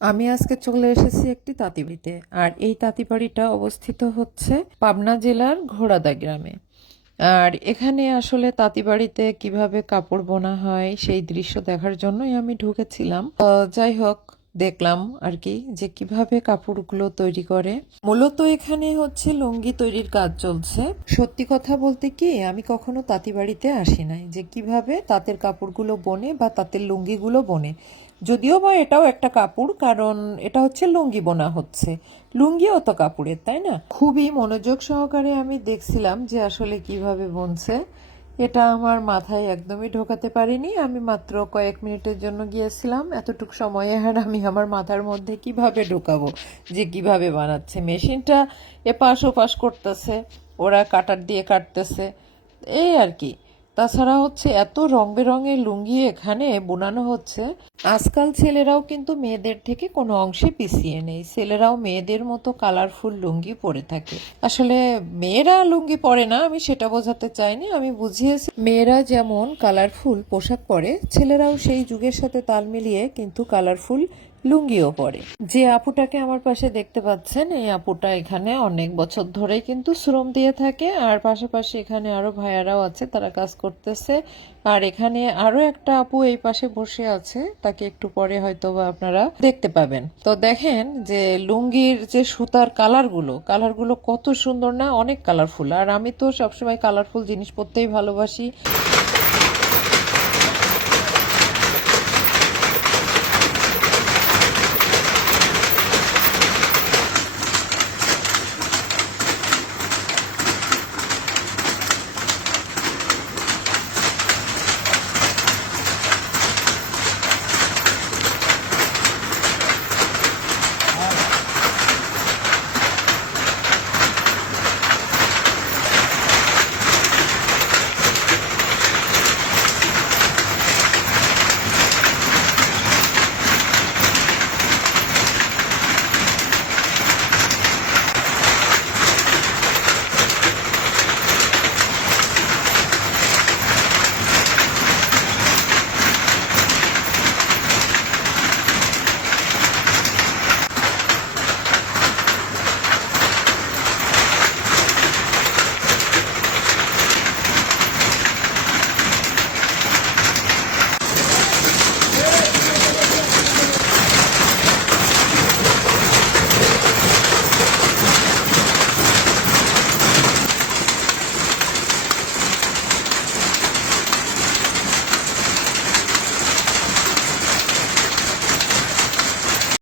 আমি আজকে চলে এসেছি একটি তাঁতিবাড়িতে। আর এই তাঁতিবাড়িটা অবস্থিত হচ্ছে পাবনা জেলার ঘোড়াদা গ্রামে। আর এখানে আসলে তাঁতিবাড়িতে কিভাবে কাপড় বোনা হয় সেই দৃশ্য দেখার জন্যই আমি ঢুকেছিলাম। যাই হোক, দেখলাম আর কি যে কিভাবে কাপড়গুলো তৈরি করে। মূলত এখানে হচ্ছে লুঙ্গি তৈরির কাজ চলছে। সত্যি কথা বলতে কি, আমি কখনো তাঁতিবাড়িতে আসি নাই যে কিভাবে তাঁতের কাপড়গুলো বনে বা তাঁতের লুঙ্গিগুলো বনে। যদিও বা এটাও একটা কাপড়, কারণ এটা হচ্ছে লুঙ্গি বোনা হচ্ছে। লুঙ্গিও তো কাপড়ের, তাই না? খুবই মনোযোগ সহকারে আমি দেখছিলাম যে আসলে কিভাবে বুনছে। এটা আমার মাথায় একদমই ঢোকাতে পারিনি। আমি মাত্র কয়েক মিনিটের জন্য গিয়েছিলাম। এতটুকু সময়ে আর আমি আমার মাথার মধ্যে কিভাবে ঢোকাবো যে কিভাবে বানাচ্ছে। মেশিনটা এপাশ ওপাশ করতেছে, ওরা কাটার দিয়ে কাটতেছে, এই আর কি। তাছাড়া হচ্ছে এত রং বেরঙের লুঙ্গি এখানে বোনানো হচ্ছে। আজকাল ছেলেরাও কিন্তু মেয়েদের থেকে কোনো অংশে পিছিয়ে নেই। ছেলেরাও মেয়েদের মতো কালারফুল লুঙ্গি পরে থাকে। আসলে মেয়েরা লুঙ্গি পরে না, আমি সেটা বোঝাতে চাইনি। আমি বুঝিয়েছি মেয়েরা যেমন কালারফুল পোশাক পরে, ছেলেরাও সেই যুগের সাথে তাল মিলিয়ে কিন্তু কালারফুল লুঙ্গিও পরে। যে আপুটাকে আমার পাশে দেখতে পাচ্ছেন, এই আপুটা এখানে অনেক বছর ধরেই কিন্তু শ্রম দিয়ে থাকে। আর পাশাপাশি এখানে আরো ভাইয়ারাও আছে, তারা কাজ করতেছে। আর এখানে আরো একটা আপু এই পাশে বসে আছে, তাকে একটু পরে হয়তো বা আপনারা দেখতে পাবেন। তো দেখেন যে লুঙ্গির যে সুতার কালারগুলো কত সুন্দর না, অনেক কালারফুল। আর আমি তো সবসময় কালারফুল জিনিস পরতেই ভালোবাসি।